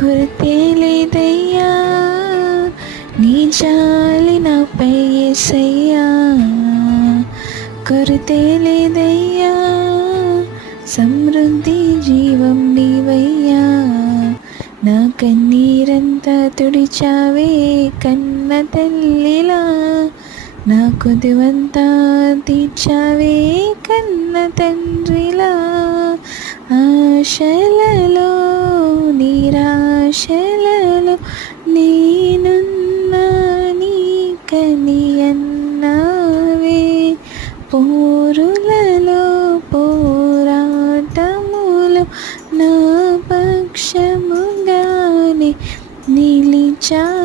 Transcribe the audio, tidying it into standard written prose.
కొరతే లేదయ్యా నీ జాలి నాపై యేసయ్యా. కొరతే లేదయ్యా సమృద్ధి జీవం నీవయ్యా. నా కన్నీరంతా తుడిచావే కన్న తల్లిలా. నా కొదువంతా తీర్చావే కన్న తండ్రిలా. ఆశలలో నిరాశలలో నేనున్నా నీకని అన్నావే. పోరులలో పోరాటములో నా పక్షముగానే నిలిచావే.